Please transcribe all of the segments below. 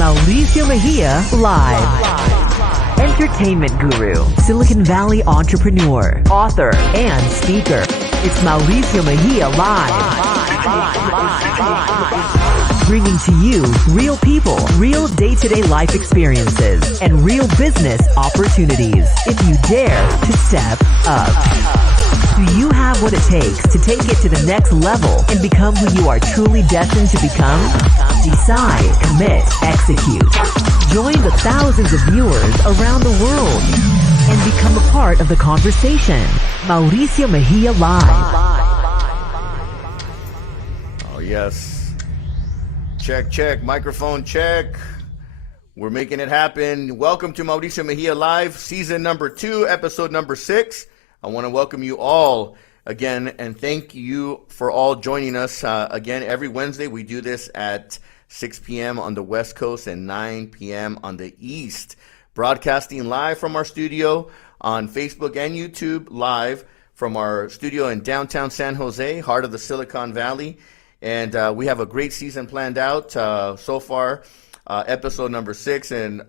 Mauricio Mejia Live. Entertainment guru, Silicon Valley entrepreneur, author, and speaker. It's Mauricio Mejia Live. Bringing to you real people, real day-to-day life experiences, and real business opportunities. If you dare to step up. Do you have what it takes to take it to the next level and become who you are truly destined to become? Decide, commit, execute. Join the thousands of viewers around the world and become a part of the conversation. Mauricio Mejia Live. Oh, yes. Check, check. Microphone check. We're making it happen. Welcome to Mauricio Mejia Live, season number 2, episode number 6. I want to welcome you all again and thank you for all joining us. Again, every Wednesday we do this at 6 p.m. on the West Coast and 9 p.m. on the East. Broadcasting live from our studio on Facebook and YouTube, live from our studio in downtown San Jose, heart of the Silicon Valley. And we have a great season planned out so far. Episode number 6 and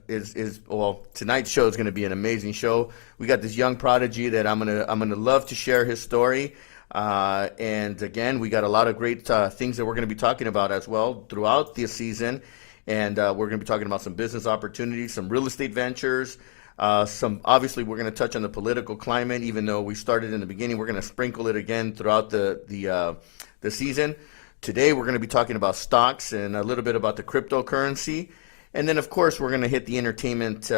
tonight's show is going to be an amazing show. We got this young prodigy that I'm gonna love to share his story. And again, we got a lot of great things that we're going to be talking about as well throughout this season. And we're going to be talking about some business opportunities, some real estate ventures. Obviously, we're going to touch on the political climate, even though we started in the beginning. We're going to sprinkle it again throughout the season. Today, we're going to be talking about stocks and a little bit about the cryptocurrency. And then, of course, we're going to hit the entertainment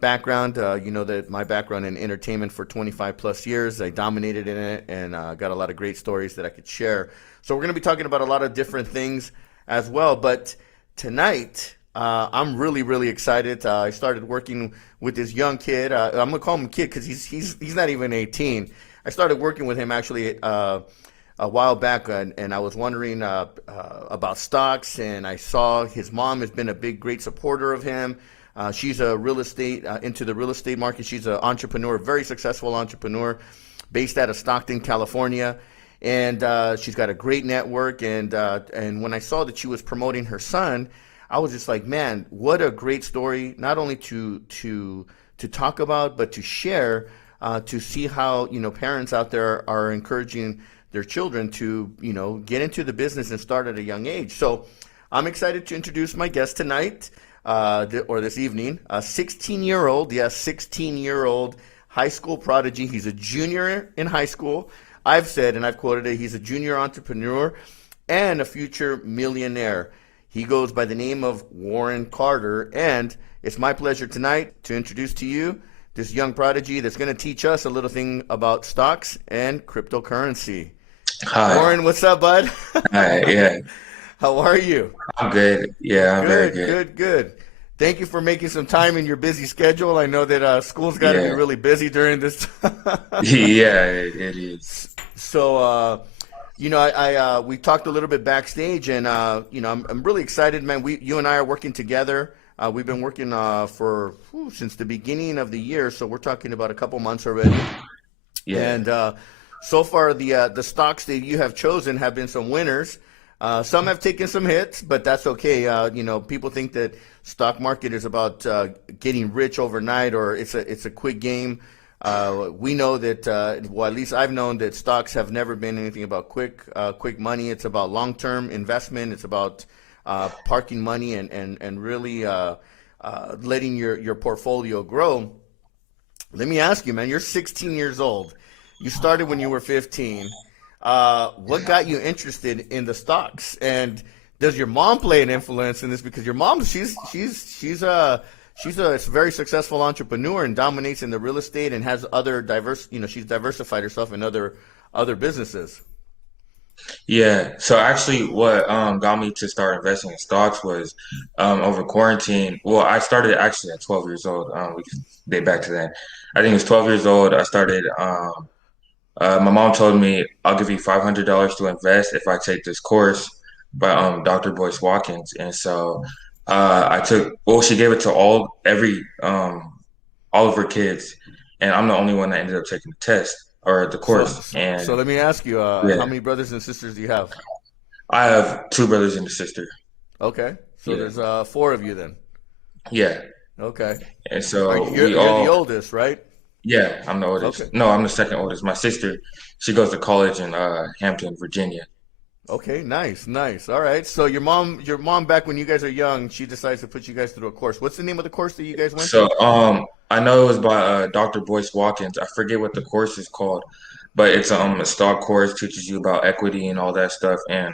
background. You know that my background in entertainment for 25 plus years. I dominated in it and got a lot of great stories that I could share. So we're going to be talking about a lot of different things as well. But tonight, I'm really, really excited. I started working with this young kid. I'm going to call him a kid because he's not even 18. I started working with him actually a while back, and I was wondering about stocks, and I saw his mom has been a great supporter of him. She's a into the real estate market. She's an entrepreneur, very successful entrepreneur, based out of Stockton, California, and she's got a great network. And when I saw that she was promoting her son, I was just like, man, what a great story! Not only to talk about, but to share, to see how parents out there are encouraging their children to, get into the business and start at a young age. So I'm excited to introduce my guest tonight, or this evening, a 16-year-old high school prodigy. He's a junior in high school. I've said, and I've quoted it, he's a junior entrepreneur and a future millionaire. He goes by the name of Warren Carter, and it's my pleasure tonight to introduce to you this young prodigy that's going to teach us a little thing about stocks and cryptocurrency. Hi. Warren, what's up, bud? Hi, yeah. How are you? I'm good. Yeah, I'm very good. Good. Thank you for making some time in your busy schedule. I know that school's got to be really busy during this time. Yeah, it is. So, we talked a little bit backstage, and I'm really excited, man. You and I are working together. We've been working since the beginning of the year, so we're talking about a couple months already. Yeah. And so far, the stocks that you have chosen have been some winners. Some have taken some hits, but that's okay. People think that stock market is about getting rich overnight, or it's a quick game. We know that, at least I've known that stocks have never been anything about quick money. It's about long-term investment. It's about parking money and really letting your portfolio grow. Let me ask you, man, you're 16 years old. You started when you were 15. What got you interested in the stocks? And does your mom play an influence in this? Because your mom, she's a very successful entrepreneur and dominates in the real estate and has other she's diversified herself in other businesses. Yeah. So actually what got me to start investing in stocks was over quarantine. Well, I started actually at 12 years old. We can date back to that. I think it was 12 years old. I started my mom told me, I'll give you $500 to invest if I take this course by Dr. Boyce Watkins. And so she gave it to all of her kids, and I'm the only one that ended up taking the test or the course. So let me ask you, how many brothers and sisters do you have? I have 2 brothers and a sister. Okay. So there's four of you then. Yeah. Okay. And so You're the oldest, right? Yeah, I'm the oldest. Okay. No, I'm the second oldest. My sister, she goes to college in Hampton, Virginia. Okay, nice. All right. So your mom back when you guys are young, she decides to put you guys through a course. What's the name of the course that you guys went So to? I know it was by Dr. Boyce Watkins. I forget what the course is called, but it's a stock course, teaches you about equity and all that stuff. And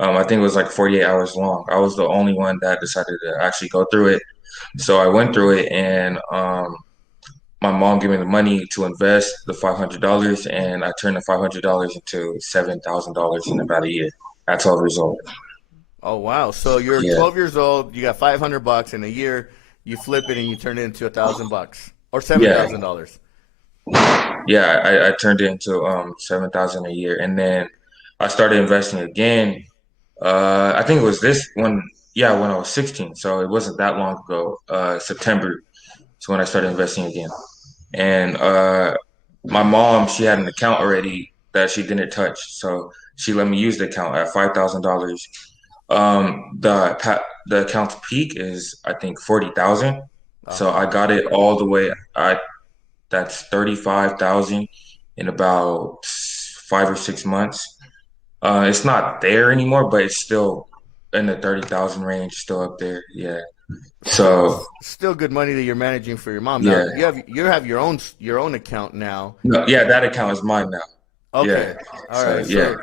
I think it was like 48 hours long. I was the only one that decided to actually go through it. So I went through it, and my mom gave me the money to invest the $500, and I turned the $500 into $7,000 in about a year at 12 years old. Oh wow. So you're Yeah, 12 years old, you got $500 in a year, you flip it and you turn it into $1,000 or yeah, $7,000. yeah. I turned it into 7,000 a year, and then I started investing again. I think it was this one. Yeah, when I was 16, so it wasn't that long ago. September is when I started investing again. And my mom, she had an account already that she didn't touch, so she let me use the account at $5,000. The account's peak is I think 40,000. So Uh-huh. I got it all the way. That's 35,000 in about 5 or 6 months. It's not there anymore, but it's still in the 30,000 range, still up there. Yeah. So Still good money that you're managing for your mom. Now yeah, you have your own account now. no, yeah, that account is mine now. Okay. Yeah. All So right. yeah.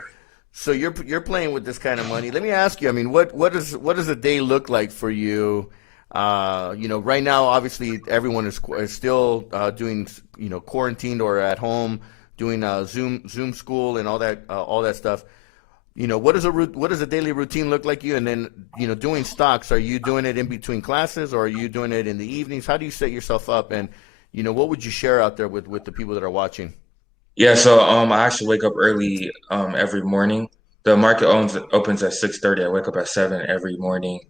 So you're playing with this kind of money. Let me ask you. I mean, what does a day look like for you? Right now, obviously, everyone is still doing quarantined or at home doing Zoom school and all that stuff. What does a daily routine look like you? And then doing stocks. Are you doing it in between classes or are you doing it in the evenings? How do you set yourself up? And what would you share out there with the people that are watching? Yeah, so I actually wake up early every morning. The market opens at 6:30. I wake up at 7 every morning,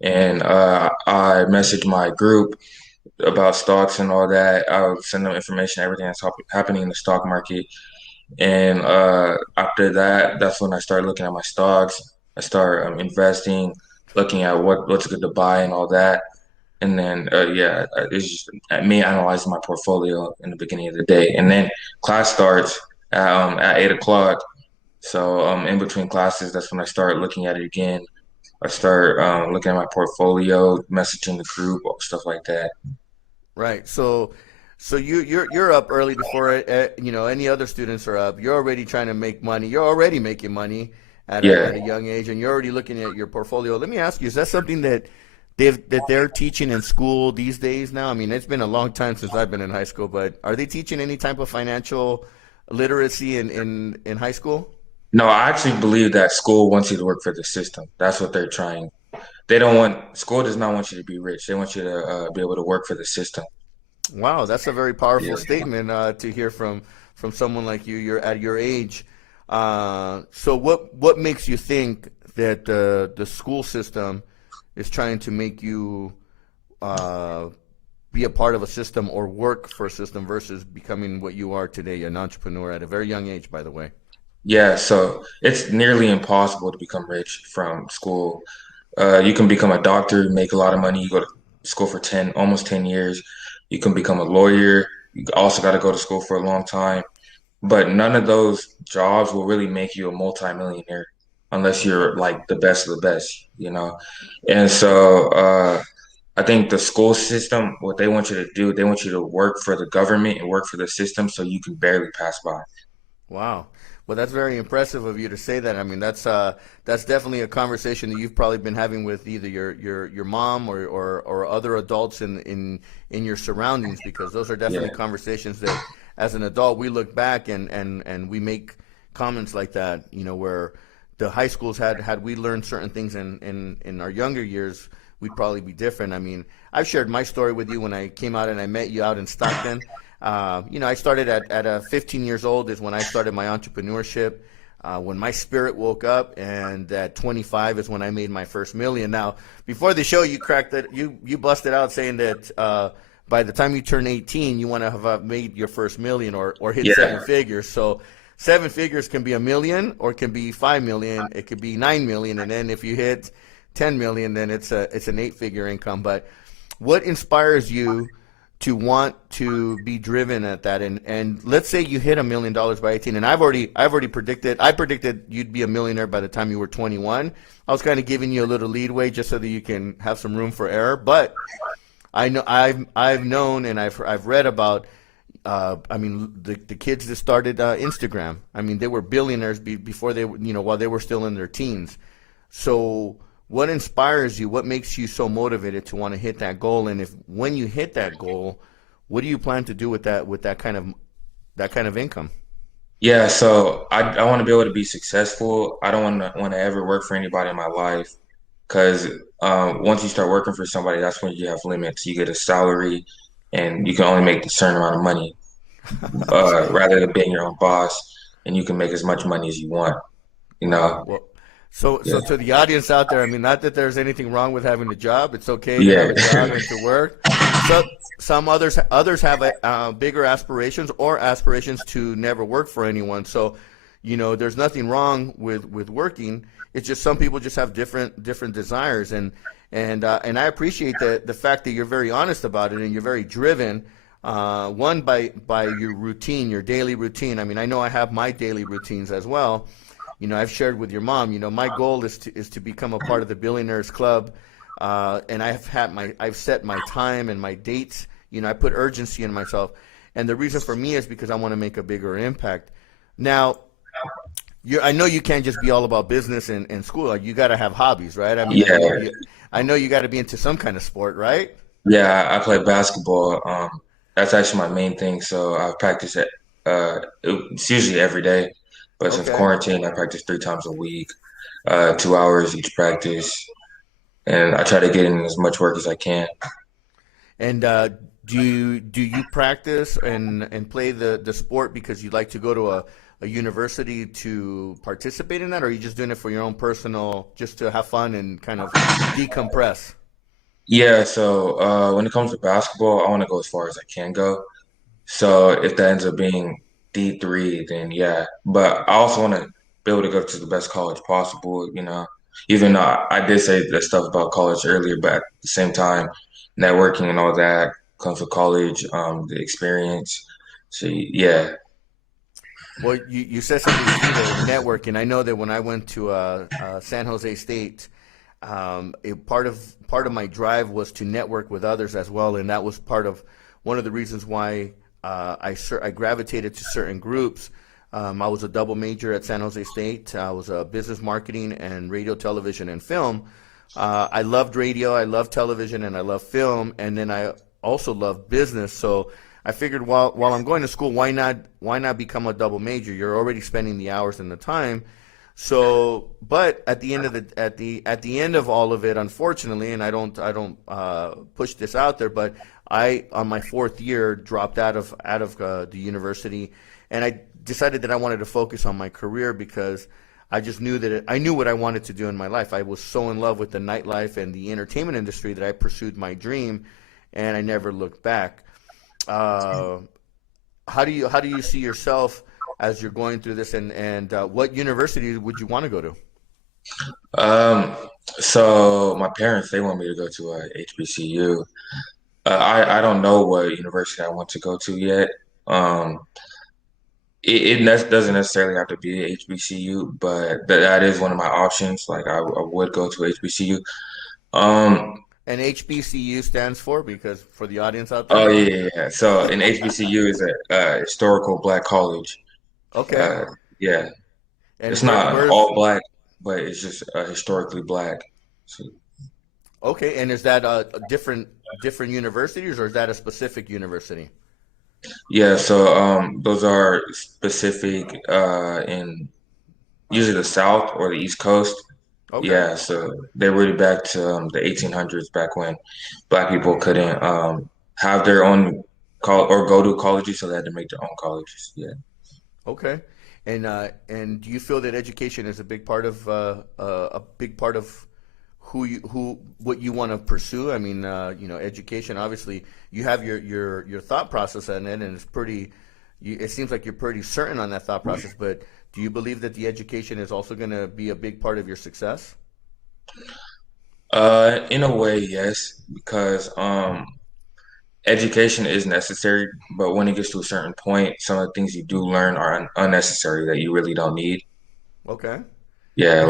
and I message my group about stocks and all that. I'll send them information, everything that's happening in the stock market. And after that, that's when I start looking at my stocks. I start investing, looking at what's good to buy and all that. And then, yeah, it's just me analyzing my portfolio in the beginning of the day. And then class starts at 8 o'clock. So in between classes, that's when I start looking at it again. I start looking at my portfolio, messaging the group, stuff like that. Right. So you're up early before any other students are up. You're already trying to make money. You're already making money at a Yeah. young age, and you're already looking at your portfolio. Let me ask you: is that something that they're teaching in school these days now? I mean, it's been a long time since I've been in high school, but are they teaching any type of financial literacy in high school? No, I actually believe that school wants you to work for the system. That's what they're trying. They don't want school does not want you to be rich. They want you to be able to work for the system. Wow, that's a very Yeah. powerful statement to hear from someone like you. You're at your age. So what makes you think that the school system is trying to make you uh, be a part of a system or work for a system versus becoming what you are today, an entrepreneur at a very young age, by the way? Yeah, so it's nearly impossible to become rich from school. You can become a doctor, make a lot of money. You go to school for 10, almost 10 years. You can become a lawyer. You also got to go to school for a long time. But none of those jobs will really make you a multimillionaire unless you're like the best of the best. And so I think the school system, what they want you to do, they want you to work for the government and work for the system so you can barely pass by. Wow. Well, that's very impressive of you to say that. I mean, that's definitely a conversation that you've probably been having with either your mom or other adults in your surroundings, because those are definitely Yeah. conversations that as an adult we look back and we make comments like that, where the high schools had we learned certain things in our younger years, we'd probably be different. I mean, I've shared my story with you when I came out and I met you out in Stockton. I started at 15 years old is when I started my entrepreneurship. When my spirit woke up, and at 25 is when I made my first million. Now, before the show, you cracked it. You busted out saying that by the time you turn 18, you want to have made your first million or hit Yeah. 7 figures. So 7 figures can be a million or it can be 5 million. It could be 9 million, and then if you hit 10 million, then it's an 8-figure income. But what inspires you to want to be driven at that? And let's say you hit $1 million by 18, and I predicted you'd be a millionaire by the time you were 21. I was kind of giving you a little leadway just so that you can have some room for error. But I know I've known and I've read about the kids that started Instagram. I mean, they were billionaires before they, while they were still in their teens. So what inspires you? What makes you so motivated to want to hit that goal? And when you hit that goal, what do you plan to do with that kind of income? Yeah, so I want to be able to be successful. I don't want to ever work for anybody in my life because once you start working for somebody, that's when you have limits. You get a salary, and you can only make a certain amount of money. Rather than being your own boss, and you can make as much money as you want. You know. Well, so to the audience out there, I mean, not that there's anything wrong with having a job. It's okay to have a job and to work. So some others have bigger aspirations or aspirations to never work for anyone. So, there's nothing wrong with working. It's just some people just have different desires, and I appreciate the fact that you're very honest about it and you're very driven. One by your routine, your daily routine. I mean, I know I have my daily routines as well. I've shared with your mom. My goal is to become a part of the Billionaires Club, and I've set my time and my dates. I put urgency in myself, and the reason for me is because I want to make a bigger impact. Now, I know you can't just be all about business and school. Like, you got to have hobbies, right? I mean, Yeah. I know you got to be into some kind of sport, right? Yeah, I play basketball. That's actually my main thing. So I practice it. It's usually every day, but since Okay. quarantine, I practice 3 times a week, 2 hours each practice, and I try to get in as much work as I can. And do you practice and play the sport because you'd like to go to a university to participate in that, or are you just doing it for your own personal, just to have fun and kind of decompress? Yeah, so when it comes to basketball, I want to go as far as I can go. So if that ends up being D3, then yeah. But I also want to be able to go to the best college possible. Even though I did say that stuff about college earlier, but at the same time, networking and all that comes with college, the experience. So yeah, Well, you said something key there, networking. I know that when I went to San Jose State, part of my drive was to network with others as well, and that was one of the reasons why I gravitated to certain groups. I was a double major at San Jose State. I was a business marketing and radio, television, and film. I loved radio, I loved television, and I loved film, and then I also loved business. So I figured while I'm going to school, why not become a double major? You're already spending the hours and the time. So, but at the end of all of it, unfortunately, and I don't push this out there, but I on my 4th year dropped out of the university, and I decided that I wanted to focus on my career because I just knew that I knew what I wanted to do in my life. I was so in love with the nightlife and the entertainment industry that I pursued my dream, and I never looked back. How do you see yourself as you're going through this, and what university would you want to go to? um, so my parents they want me to go to a HBCU. I don't know what university I want to go to yet. Um, it doesn't necessarily have to be a HBCU, but that is one of my options. Like I would go to HBCU. Um, And HBCU stands for, because for the audience out oh there. yeah, yeah, yeah. So an HBCU is a historical black college. Okay. Uh, yeah, it's And not where's all black, but it's just historically black. So, okay? And is that different universities, or is that a specific university? yeah, so those are specific in usually the South or the East Coast. Okay. Yeah, so they're really back to the 1800s, back when black people couldn't have their own call or go to colleges, so they had to make their own colleges. Yeah. Okay. And do you feel that education is a big part of who what you want to pursue? I mean, education. Obviously, you have your thought process on it, and it's pretty. It seems like you're pretty certain on that thought process. But do you believe that the education is also going to be a big part of your success? In a way, yes, because education is necessary, but when it gets to a certain point, some of the things you do learn are unnecessary that you really don't need. Okay. Yeah,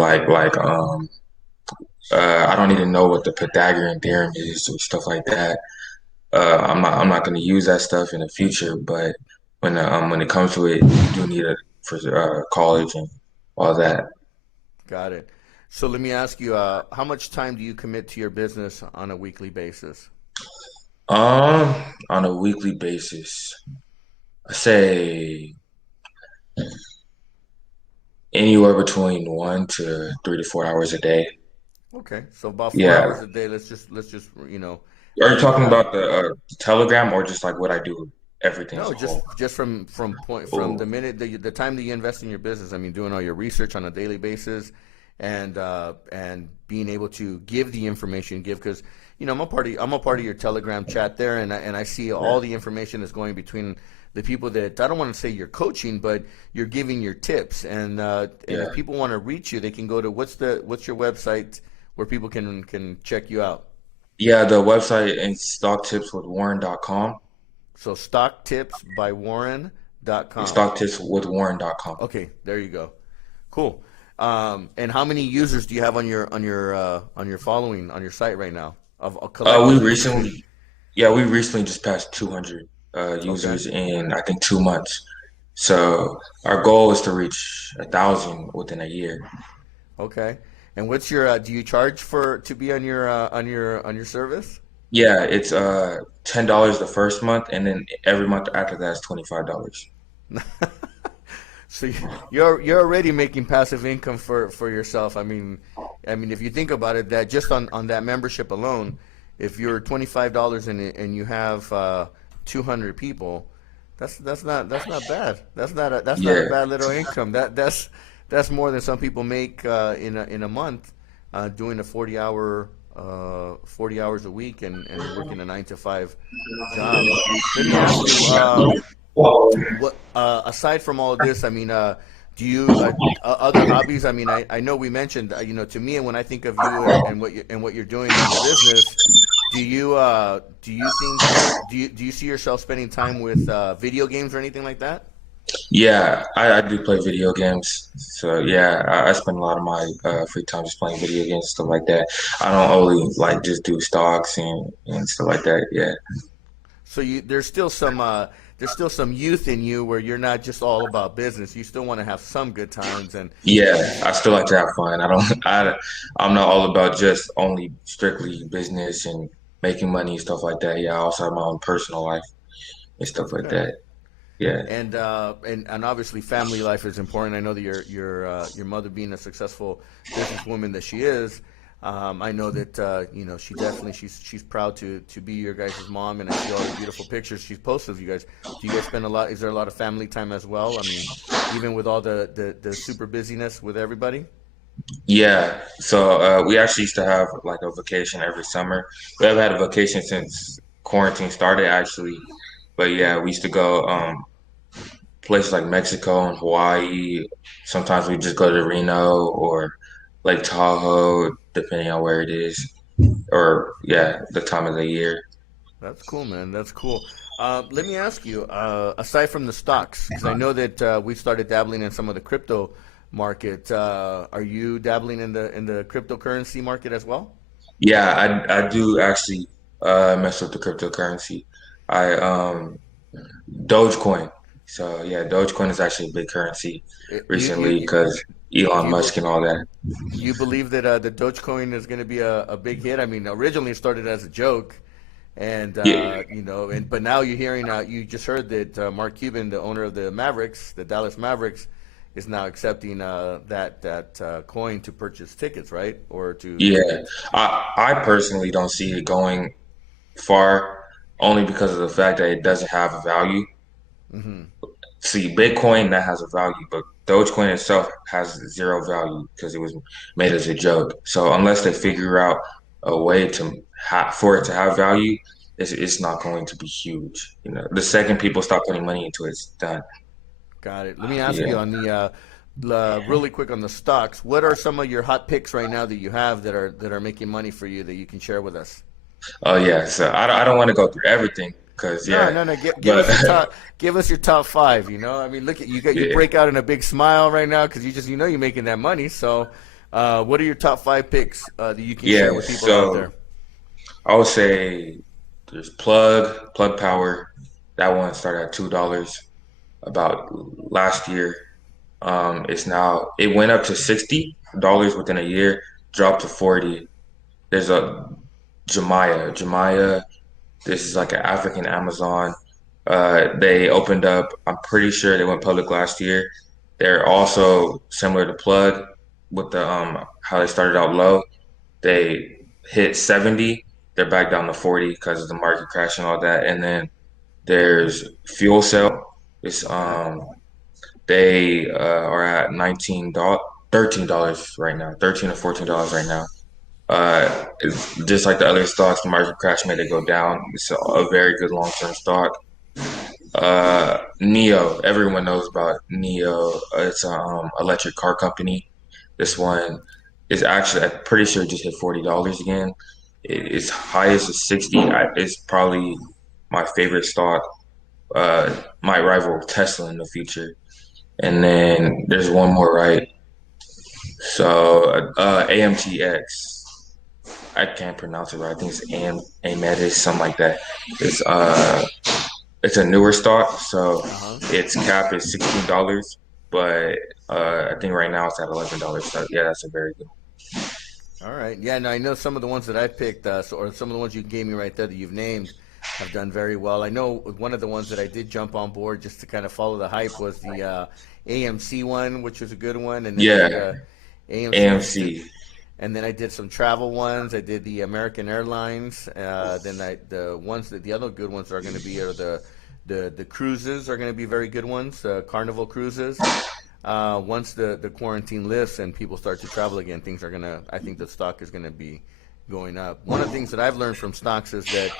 I don't even know what the Pythagorean theorem is or stuff like that. I'm not going to use that stuff in the future, but when it comes to it, you do need it for college and all that. Got it. So let me ask you, how much time do you commit to your business on a weekly basis? On a weekly basis, I say anywhere between 1 to 3 to 4 hours a day. Okay, so about four Yeah. hours a day. Let's just Are you and talking about the Telegram or just like what I do, everything as no, a whole? just from the Oh, minute the time that you invest in your business. I mean, doing all your research on a daily basis, and being able to give the information you give because I'm a part of your Telegram chat there, and I see yeah. all the information that's going between the people that I don't want to say you're coaching, but you're giving your tips, and if Yeah. people want to reach you, they can go to what's your website where people can check you out. Yeah, the website is stocktipswithwarren.com. So stocktipsbywarren.com. Stocktipswithwarren.com. Okay, there you go. Cool. And how many users do you have on your following on your site right now? Of We collectively. recently, yeah, we recently just passed 200 Okay. users in I think 2 months. So our goal is to reach 1,000 within a year. Okay. And what's your do you charge for to be on your service? Yeah, it's $10 the first month, and then every month after that is $25. So you're already making passive income for yourself. I mean, if you think about it, that just on that membership alone, if you're $25 and you have 200 people, that's not bad. That's not a Yeah, bad little income. That's more than some people make in a month, doing a 40 hours a week and working a 9 to 5 job. Let me ask you. What aside from all of this, I mean, do you other hobbies? I mean, I know we mentioned, to me, and when I think of you and what you're doing in your business, do you see yourself spending time with video games or anything like that? yeah, I do play video games. So yeah, I spend a lot of my free time just playing video games and stuff like that. I don't only like just do stocks and stuff like that. Yeah. So there's still some youth in you where you're not just all about business. You still want to have some good times and Yeah, I still like to have fun. I'm not all about just only strictly business and making money and stuff like that. Yeah, I also have my own personal life and stuff that's like good. that. Yeah. And obviously family life is important. I know that your mother being a successful businesswoman that she is, I know that she definitely she's proud to be your guys' mom, and I see all the beautiful pictures she's posted of you guys. Do you guys spend a lot? Is there a lot of family time as well? I mean, even with all the super busyness with everybody. Yeah. So we actually used to have like a vacation every summer. We haven't had a vacation since quarantine started actually. But yeah, we used to go places like Mexico and Hawaii. Sometimes we just go to Reno or Lake Tahoe, depending on where it is, or yeah, the time of the year. That's cool, man. That's cool. Let me ask you, aside from the stocks, because I know that we started dabbling in some of the crypto market. Are you dabbling in the cryptocurrency market as well? Yeah, I do actually mess with the cryptocurrency. I Dogecoin. So yeah, Dogecoin is actually a big currency You you recently you because do Elon you Musk and all that. you believe that the Dogecoin is going to be a big hit? I mean, originally it started as a joke, and Yeah, but now you're hearing you just heard that Mark Cuban, the owner of the Mavericks, the Dallas Mavericks, is now accepting that coin to purchase tickets, right? Or to yeah. get. I personally don't see it going far only because of the fact that it doesn't have a value. Hmm. See, Bitcoin that has a value, but Dogecoin itself has zero value because it was made as a joke. So unless they figure out a way to for it to have value, it's not going to be huge. The second people start putting money into it, it's done. Got it. Let me ask Yeah. you on really quick on the stocks, what are some of your hot picks right now that you have that are making money for you that you can share with us? Oh yeah, so I don't want to go through everything because No, yeah, no, no. Give but us your top. Give us your top five. I mean, look at you. You yeah, break out in a big smile right now because you're making that money. So, what are your top five picks that you can share yeah. with people out there? So I would say there's Plug Power. That one started at $2 about last year. It went up to $60 within a year, dropped to 40. There's a Jemiah. This is like an African Amazon. They opened up, I'm pretty sure they went public last year. They're also similar to Plug with the how they started out low. They hit 70, they're back down to 40 because of the market crash and all that. And then there's Fuel Cell. It's they are at $13 right now, $13 or $14 right now. It's just like the other stocks, the market crash made it go down. It's a very good long term stock. Neo, everyone knows about Neo. It's an electric car company. This one is actually, I'm pretty sure it just hit $40 again. Its highest is 60. It's probably my favorite stock. Might rival Tesla in the future. And then there's one more, right? So AMTX. I can't pronounce it right. I think it's Amedis, something like that. It's uh it's a newer stock, so Uh huh. its cap is $16, but I think right now it's at $11. So yeah, that's a very good. All right. Yeah. No, I know some of the ones that I picked, or some of the ones you gave me right there that you've named, have done very well. I know one of the ones that I did jump on board just to kind of follow the hype was the AMC one, which was a good one, and then Yeah, the AMC. AMC. And then I did some travel ones. I did the American Airlines. The other good ones are going to be the cruises are going to be very good ones. Carnival cruises. Once the quarantine lifts and people start to travel again, things are gonna. I think the stock is going to be going up. One of the things that I've learned from stocks is that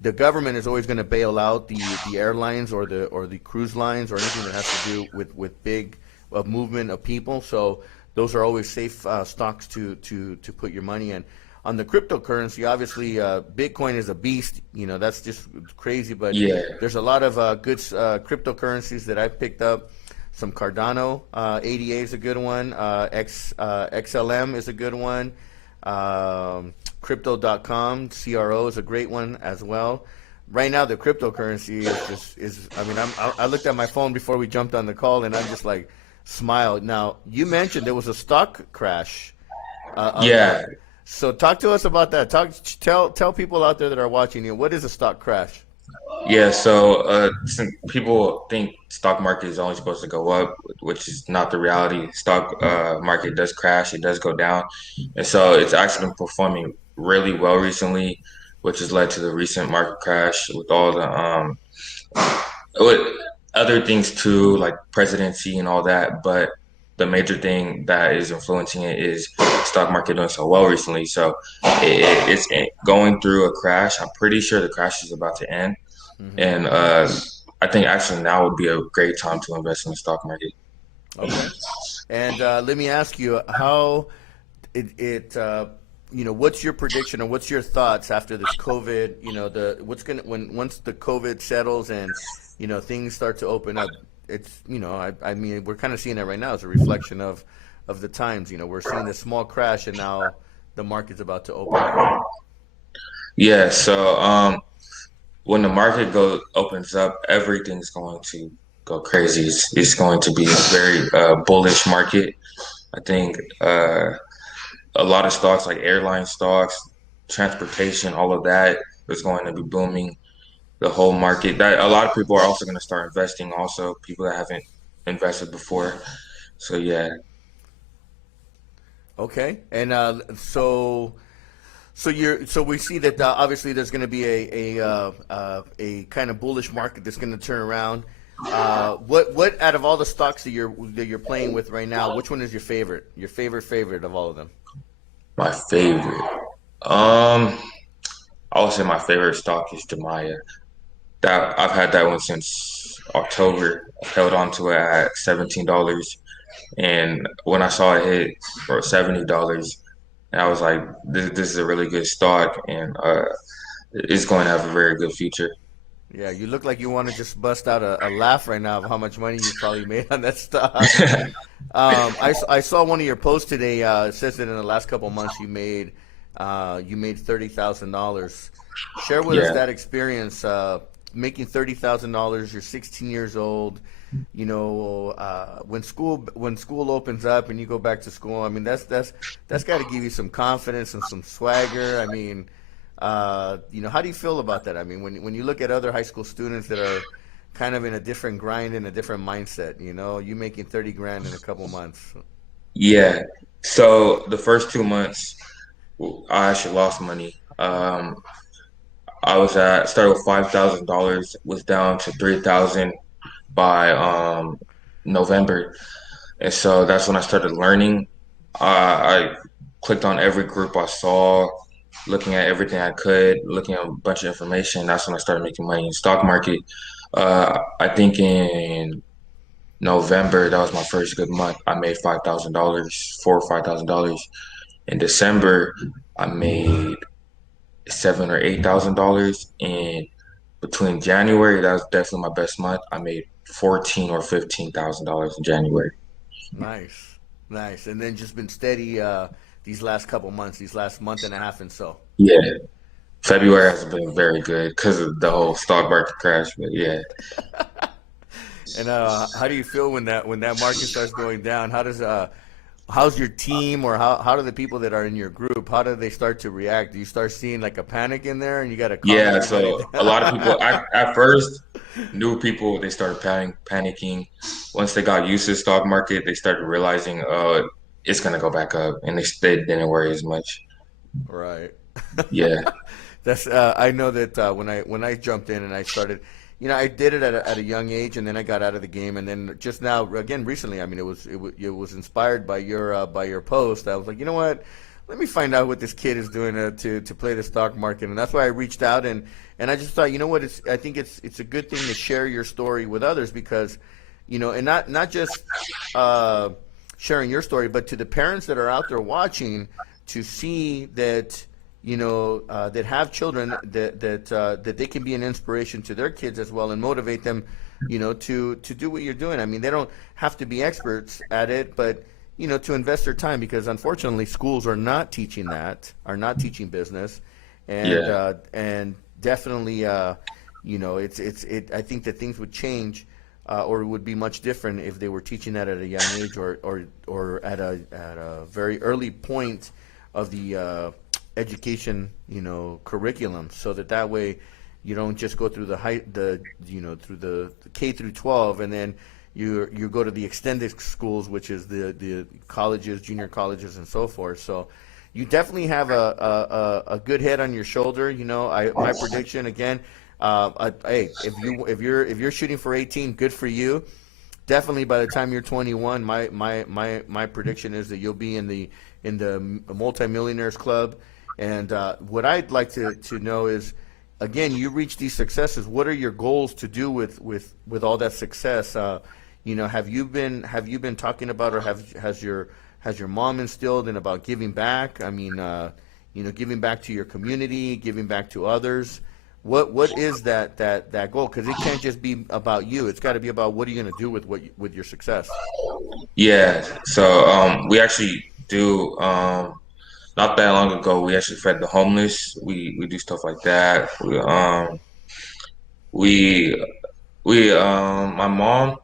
the government is always going to bail out the airlines or the cruise lines or anything that has to do with big movement of people. So those are always safe stocks to put your money in. On the cryptocurrency, obviously, Bitcoin is a beast. That's just crazy. But Yeah, there's a lot of good cryptocurrencies that I picked up. Some Cardano, ADA is a good one. XLM is a good one. Crypto.com, CRO is a great one as well. Right now, the cryptocurrency I mean, I looked at my phone before we jumped on the call, and I'm just like smiled. Now, you mentioned there was a stock crash. yeah. So talk to us about that. Tell people out there that are watching you, what is a stock crash? Yeah, so since people think stock market is only supposed to go up, which is not the reality. Stock market does crash, it does go down, and so it's actually been performing really well recently, which has led to the recent market crash with all the with other things too, like presidency and all that. But the major thing that is influencing it is stock market doing so well recently. So it's going through a crash. I'm pretty sure the crash is about to end. Hmm. And I think actually now would be a great time to invest in the stock market. Okay. And let me ask you how what's your prediction or what's your thoughts after this COVID? Once the COVID settles and things start to open up. I mean, we're kind of seeing that right now as a reflection of the times. We're seeing this small crash, and now the market's about to open again. Yeah, so when the market opens up, everything's going to go crazy. It's going to be a very bullish market. I think a lot of stocks like airline stocks, transportation, all of that is going to be booming. The whole market. That a lot of people are also going to start investing. Also, people that haven't invested before. So yeah, Okay. And so we see that obviously there's going to be a kind of bullish market that's going to turn around. What out of all the stocks that you're playing with right now, which one is your favorite? Your favorite of all of them? my favorite. I would say my favorite stock is Jemiah. That I've had that one since October. I held on to it at $17, and when I saw it hit for $70, and I was like, this is a really good stock, and it's going to have a very good future. Yeah, you look like you want to just bust out a laugh right now of how much money you probably made on that stock. I saw one of your posts today. It says that in the last couple months you made $30,000. Share with us Yeah. that experience, making $30,000. You're 16 years old. When school opens up and you go back to school. I mean, that's got to give you some confidence and some swagger. I mean, how do you feel about that? I mean, when you look at other high school students that are kind of in a different grind and a different mindset, you making 30 grand in a couple months. Yeah. So the first 2 months, I actually lost money. I was at started with $5,000, was down to 3,000 by November, and so that's when I started learning. I clicked on every group I saw, looking at everything I could, looking at a bunch of information. That's when I started making money in the stock market. I think in November, that was my first good month. I made $5,000, $4 or $5,000. In December, I made $7 or $8,000, and between January, that was definitely my best month. I made 14 or $15,000 in January. Nice, nice. And then just been steady these last couple months, these last month and a half and so. Yeah, February Nice. has been very good because of the whole stock market crash. But yeah, And how do you feel when that market starts going down? How's your team, or how do the people that are in your group, how do they start to react? Do you start seeing like a panic in there and you got to calm yeah. everybody So a lot of people, down? at first, new people, they started panicking. Once they got used to the stock market, they started realizing, it's gonna go back up, and they didn't worry as much. Right. Yeah, That's I know that when I jumped in and I started, I did it at a young age, and then I got out of the game, and then just now again recently. I mean, it was inspired by your post. I was like, you know what? Let me find out what this kid is doing to play the stock market, and that's why I reached out, and I just thought, you know what? I think it's a good thing to share your story with others, because, and not just uh, sharing your story, but to the parents that are out there watching, to see that that have children, that they can be an inspiration to their kids as well, and motivate them, to do what you're doing. I mean, they don't have to be experts at it, but to invest their time, because unfortunately schools are not teaching business, and yeah, definitely, I think that things would change, or would be much different if they were teaching that at a young age, or at a very early point of the education, curriculum, so that way you don't just go through through the K through 12, and then you go to the extended schools, which is the colleges, junior colleges, and so forth. So you definitely have a good head on your shoulder. My prediction again. Hey, if you're shooting for 18, good for you. Definitely by the time you're 21, my prediction is that you'll be in the multimillionaires club. And what I'd like to know is, again, you reach these successes. What are your goals to do with all that success? Have you been talking about, or has your mom instilled in about giving back? I mean, giving back to your community, giving back to others. What is that goal? Because it can't just be about you. It's got to be about, what are you going to do with your success? yeah. So we actually do. Not that long ago, we actually fed the homeless. We do stuff like that. We my mom,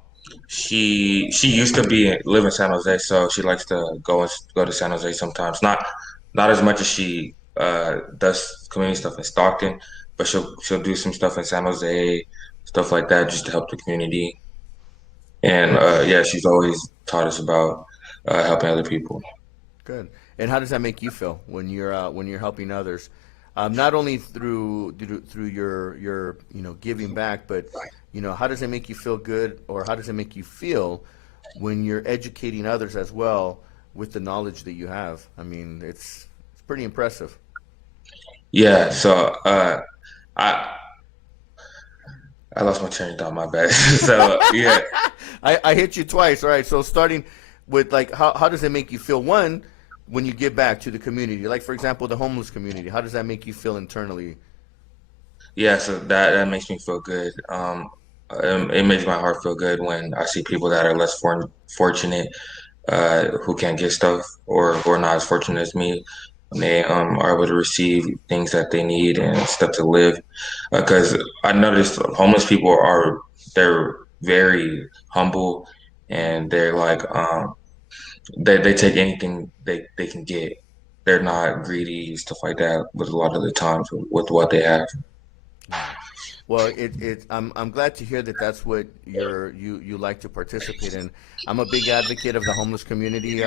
she used to live in San Jose, so she likes to go to San Jose sometimes. Not as much as she does community stuff in Stockton, but she'll do some stuff in San Jose, stuff like that, just to help the community. And yeah, she's always taught us about helping other people. Good. And how does that make you feel when you're helping others? Not only through your giving back, but how does it make you feel good, or how does it make you feel when you're educating others as well with the knowledge that you have? I mean, it's pretty impressive. Yeah, so I I lost my train of thought. My bad. So yeah, I hit you twice. All right. So starting with like, how does it make you feel? One, when you give back to the community, like for example, the homeless community, how does that make you feel internally? yeah. So that makes me feel good. It makes my heart feel good when I see people that are less fortunate, who can't get stuff or who are not as fortunate as me. When they are able to receive things that they need and stuff to live. Because I noticed homeless people they're very humble and they're like they take anything they can get. They're not greedy, stuff like that, with a lot of the times with what they have. Yeah. Well, I'm glad to hear that that's what you like to participate in. I'm a big advocate of the homeless community,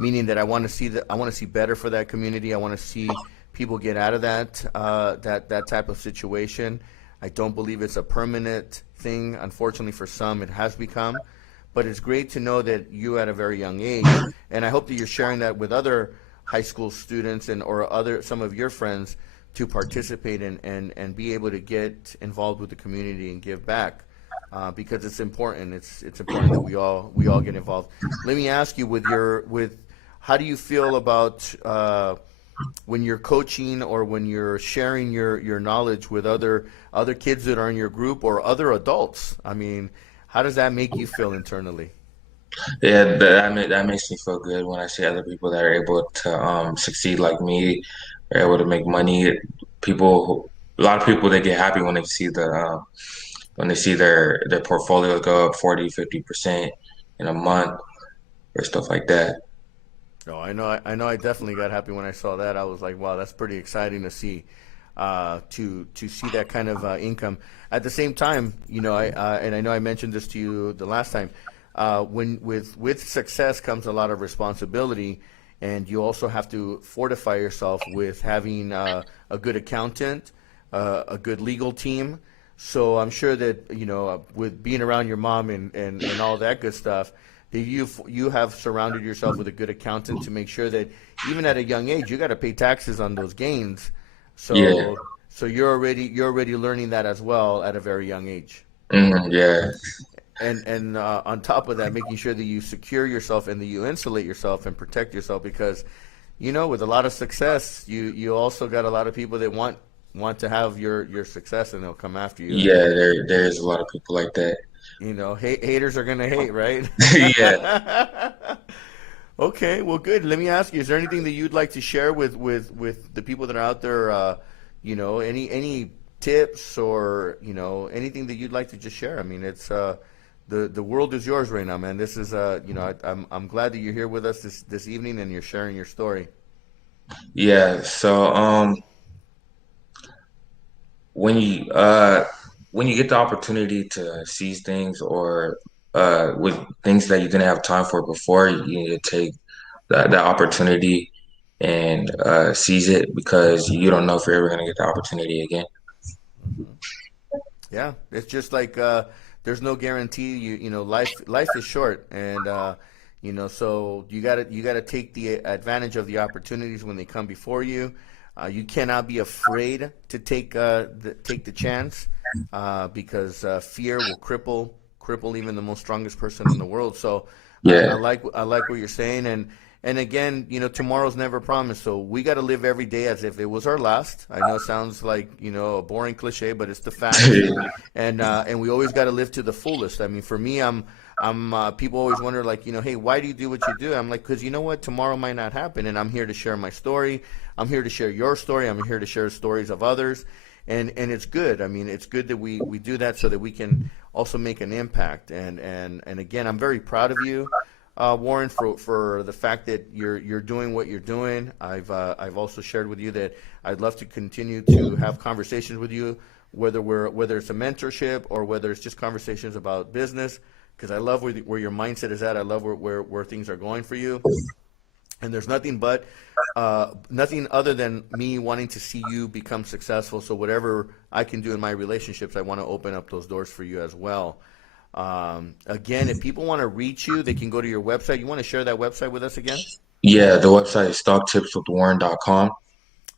meaning that I want to see better for that community. I want to see people get out of that type of situation. I don't believe it's a permanent thing. Unfortunately, for some, it has become. But it's great to know that you at a very young age, and I hope that you're sharing that with other high school students and or other some of your friends to participate in and be able to get involved with the community and give back, because it's important. It's important that we all get involved. Let me ask you, with how do you feel about when you're coaching or when you're sharing your knowledge with other kids that are in your group or other adults? I mean, how does that make you feel internally? Yeah, that makes me feel good when I see other people that are able to succeed like me, are able to make money. A lot of people, they get happy when they see their portfolio go up 40, 50% in a month or stuff like that. No, I know. I definitely got happy when I saw that. I was like, wow, that's pretty exciting to see, to see that kind of income. At the same time, and I know I mentioned this to you the last time. When with success comes a lot of responsibility, and you also have to fortify yourself with having a good accountant, a good legal team. So I'm sure that with being around your mom and all that good stuff, that you have surrounded yourself with a good accountant to make sure that even at a young age you got to pay taxes on those gains. Yeah, So you're already learning that as well at a very young age. yeah, And on top of that, making sure that you secure yourself and that you insulate yourself and protect yourself, because with a lot of success, you also got a lot of people that want to have your success, and they'll come after you. yeah. There's a lot of people like that. Haters are gonna hate, right? Yeah. Okay, well, good. Let me ask you: is there anything that you'd like to share with the people that are out there? Any tips or anything that you'd like to just share? I mean, it's the world is yours right now, man. This is I'm glad that you're here with us this evening and you're sharing your story. Yeah. So when you uh when you get the opportunity to seize things or with things that you didn't have time for before, you need to take that opportunity and seize it because you don't know if you're ever going to get the opportunity again. Hmm. Yeah, it's just like there's no guarantee. Life is short, and so you gotta take the advantage of the opportunities when they come before you. You cannot be afraid to take the chance, because fear will cripple even the most strongest person in the world. So Yeah. I like what you're saying, and again, tomorrow's never promised. So we got to live every day as if it was our last. I know it sounds like a boring cliche, but it's the facts. And we always got to live to the fullest. I mean, for me, I'm people always wonder, like, hey, why do you do what you do? I'm like, because you know what, tomorrow might not happen, and I'm here to share my story. I'm here to share your story. I'm here to share stories of others, and it's good. I mean, it's good that we do that so that we can also make an impact. And again, I'm very proud of you, Warren, for the fact that you're doing what you're doing. I've also shared with you that I'd love to continue to have conversations with you, whether it's a mentorship or whether it's just conversations about business, because I love where your mindset is at. I love where things are going for you. And there's nothing other than me wanting to see you become successful. So whatever I can do in my relationships, I want to open up those doors for you as well. Again, if people want to reach you, they can go to your website. You want to share that website with us again? Yeah, the website is stocktipswithwarren.com.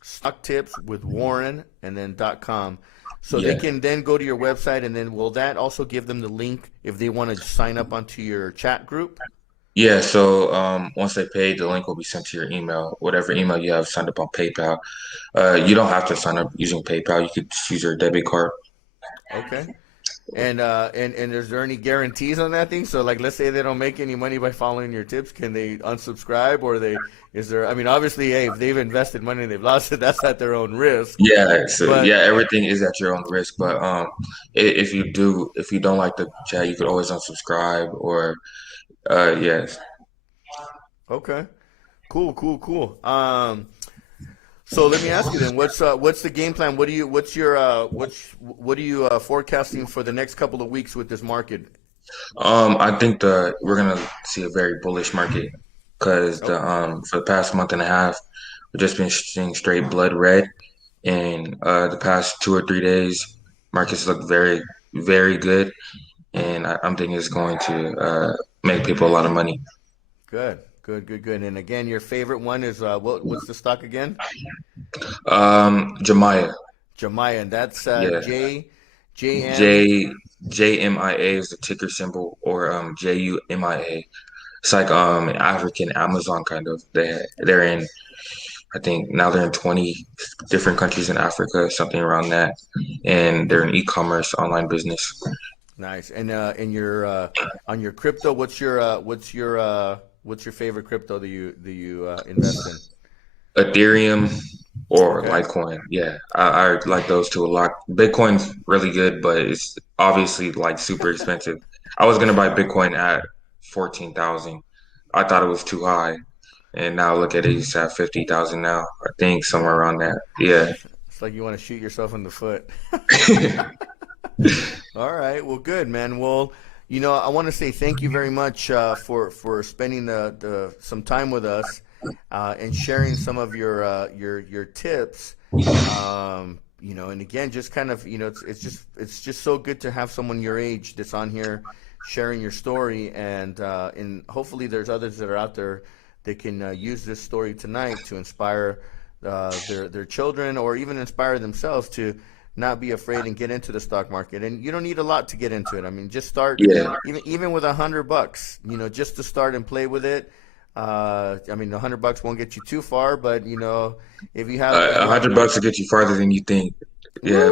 Stock tips with Warren and then .com. So they can then go to your website, and then will that also give them the link if they want to sign up onto your chat group? Yeah, so once they pay, the link will be sent to your email, whatever email you have signed up on PayPal. You don't have to sign up using PayPal. You could just use your debit card. Okay. And is there any guarantees on that thing? So like, let's say they don't make any money by following your tips, can they unsubscribe, or is there? I mean, obviously, hey, if they've invested money and they've lost it, that's at their own risk. Yeah, so But yeah, everything is at your own risk. But if you don't like the chat, you could always unsubscribe or yes. okay, cool. So let me ask you then, what's the game plan? What are you forecasting for the next couple of weeks with this market? I think we're gonna see a very bullish market because Oh, for the past month and a half, we've just been seeing straight blood red, and the past 2 or 3 days, markets look very, very good, and I'm thinking it's going to make people a lot of money. good. And again, your favorite one is what's the stock again? Jemiah, Jemiah, and that's yeah, JM. J JMIA is the ticker symbol, or JUMIA. It's like African Amazon kind of. They're in, I think now they're in 20 different countries in Africa, something around that, and they're an e-commerce online business. Nice. And in your on your crypto, what's your favorite crypto that you invest in? Ethereum or Okay. Litecoin. Yeah, I like those two a lot. Bitcoin's really good, but it's obviously like super expensive. I was gonna buy Bitcoin at 14,000. I thought it was too high, and now look at it, it's at 50,000 now. I think somewhere Wow. around that. Yeah. It's like you want to shoot yourself in the foot. All right. Well, good, man. Well, I want to say thank you very much for spending the some time with us and sharing some of your tips. And again, just kind of, it's just so good to have someone your age that's on here sharing your story, and hopefully there's others that are out there that can use this story tonight to inspire their children, or even inspire themselves to not be afraid and get into the stock market. And you don't need a lot to get into it. I mean, just start Yeah. even with $100, just to start and play with it. I mean, $100 won't get you too far, but if you have, if you, $100 will get you farther than you think. Yeah,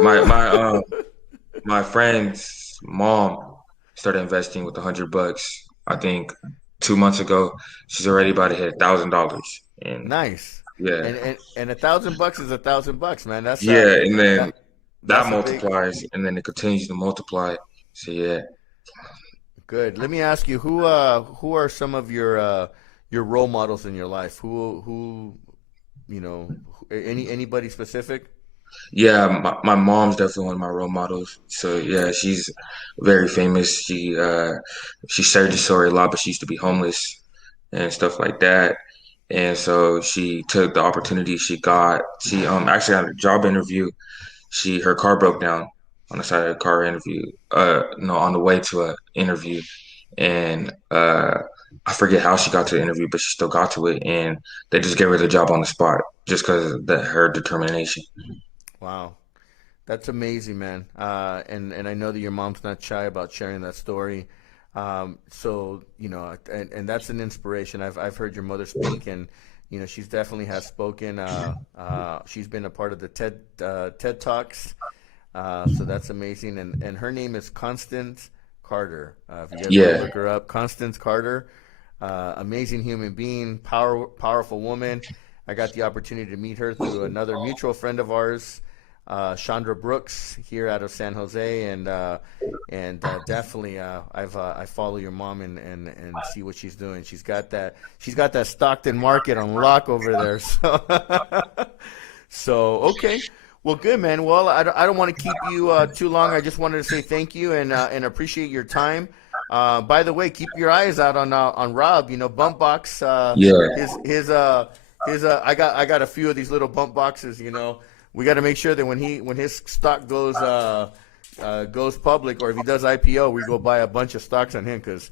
my friend's mom started investing with $100. I think 2 months ago, she's already about to hit $1,000. And nice. yeah, And $1,000 is $1,000, man. That's yeah, and that then that that's a big. multiplies, and then it continues to multiply. So yeah, Good. Let me ask you, who are some of your role models in your life? Who anybody specific? yeah, my mom's definitely one of my role models. So yeah, she's very famous. She shared the story a lot, but she used to be homeless and stuff like that. And so she took the opportunity she got. She actually had a job interview. Her car broke down on the side of the car interview. No, on the way to a interview, and I forget how she got to the interview, but she still got to it, and they just gave her the job on the spot just because of her determination. Wow. That's amazing, man. And I know that your mom's not shy about sharing that story. So and that's an inspiration. I've heard your mother speak, and she's definitely has spoken. She's been a part of the TED Talks. So that's amazing. And her name is Constance Carter. If you guys want to Yeah, look her up, Constance Carter, amazing human being, powerful woman. I got the opportunity to meet her through another mutual friend of ours, Chandra Brooks, here out of San Jose, and definitely I follow your mom and see what she's doing. She's got that Stockton market on lock over there. So okay. Well, good, man. Well, I don't want to keep you too long. I just wanted to say thank you and appreciate your time. By the way, keep your eyes out on Rob. Bump box. yeah. His I got a few of these little bump boxes. We got to make sure that when his stock goes public, or if he does IPO, we go buy a bunch of stocks on him, because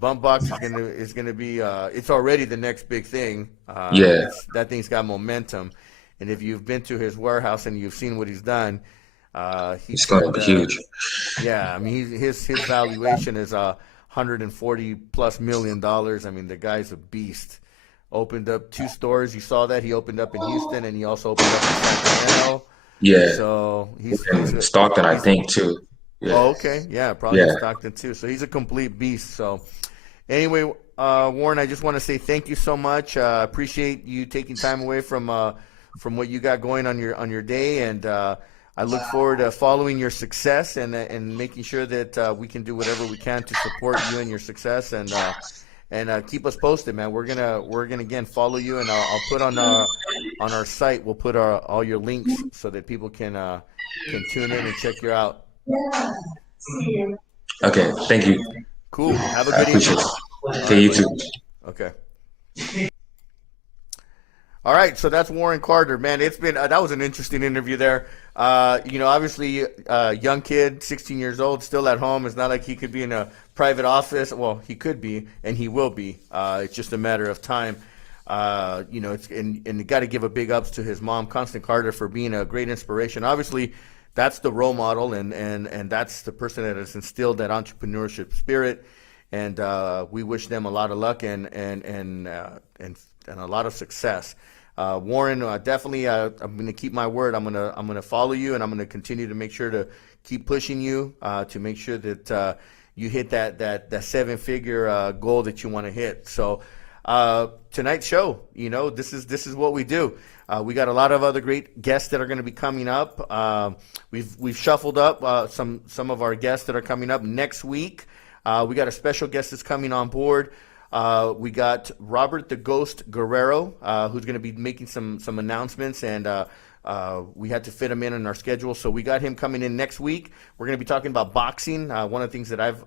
bump box is gonna be it's already the next big thing. Yeah, That thing's got momentum. And if you've been to his warehouse and you've seen what he's done, It's going to be huge. Yeah, I mean, his valuation is $140+ million. I mean, the guy's a beast. Opened up 2 stores. You saw that he opened up in Houston, and he also opened up in Sacramento. Yeah. So And Stockton, I think, too. Yeah. Oh, okay. Yeah, probably in Stockton too. So he's a complete beast. So anyway, Warren, I just want to say thank you so much. Appreciate you taking time away from what you got going on your day, and I look forward to following your success and making sure that we can do whatever we can to support you and your success, and keep us posted, man. We're gonna again follow you, and I'll put on our site. We'll put all your links so that people can tune in and check you out. Okay, thank you. Cool. Have a I good appreciate evening. it. Okay, you too. Okay. All right, so that's Warren Carter, man. It's been that was an interesting interview there. Obviously, young kid, 16 years old, still at home. It's not like he could be in a private office. Well, he could be, and he will be. It's just a matter of time. It's and you got to give a big ups to his mom, Constance Carter, for being a great inspiration. Obviously, that's the role model, and that's the person that has instilled that entrepreneurship spirit. And we wish them a lot of luck and a lot of success. Warren, definitely, I'm going to keep my word. I'm going to follow you, and I'm going to continue to make sure to keep pushing you to make sure that you hit that 7-figure goal that you want to hit. So tonight's show, this is what we do. We got a lot of other great guests that are going to be coming up. We've shuffled up some of our guests that are coming up next week. We got a special guest that's coming on board. We got Robert the Ghost Guerrero, who's going to be making some announcements, and we had to fit him in our schedule, so we got him coming in next week. We're going to be talking about boxing, one of the things that I've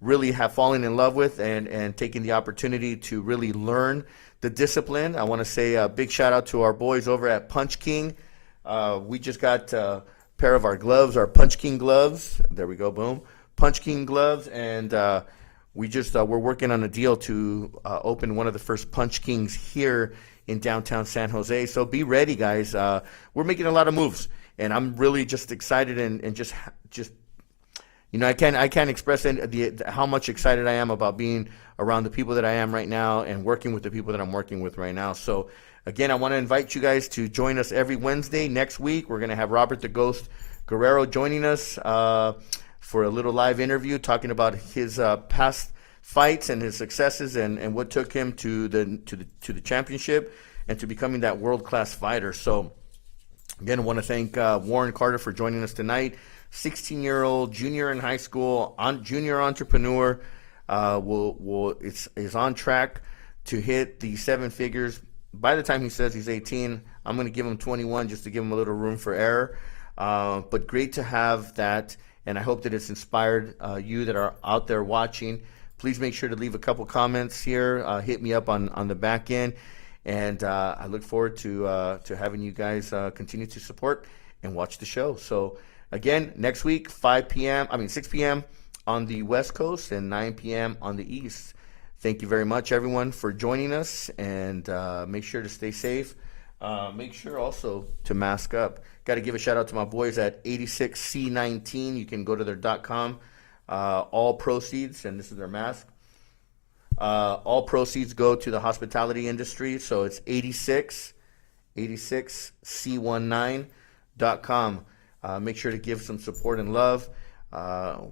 really have fallen in love with, and taking the opportunity to really learn the discipline. I want to say a big shout out to our boys over at Punch King. We just got a pair of our gloves, our Punch King gloves. There we go, boom. Punch King gloves, and we're working on a deal to open one of the first Punch Kings here in downtown San Jose. So be ready, guys. We're making a lot of moves, and I'm really just excited and just I can't express how much excited I am about being around the people that I am right now and working with the people that I'm working with right now. So again, I want to invite you guys to join us every Wednesday. Next week, we're going to have Robert the Ghost Guerrero joining us for a little live interview, talking about his past fights and his successes and what took him to the championship and to becoming that world-class fighter. So again, I want to thank Warren Carter for joining us tonight. 16-year-old junior in high school, junior entrepreneur, is on track to hit the 7 figures. By the time he says he's 18, I'm going to give him 21 just to give him a little room for error. But great to have that, and I hope that it's inspired you that are out there watching. Please make sure to leave a couple comments here. Hit me up on the back end, and I look forward to having you guys continue to support and watch the show. So again, next week, 6 p.m. on the West Coast and 9 p.m. on the East. Thank you very much, everyone, for joining us, and make sure to stay safe. Make sure also to mask up. Got to give a shout out to my boys at 86C19. You can go to their .com. All proceeds, and this is their mask. All proceeds go to the hospitality industry. So it's 86C19.com. Make sure to give some support and love.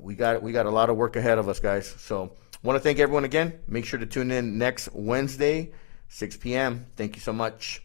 We got a lot of work ahead of us, guys. So want to thank everyone again. Make sure to tune in next Wednesday, 6 p.m. Thank you so much.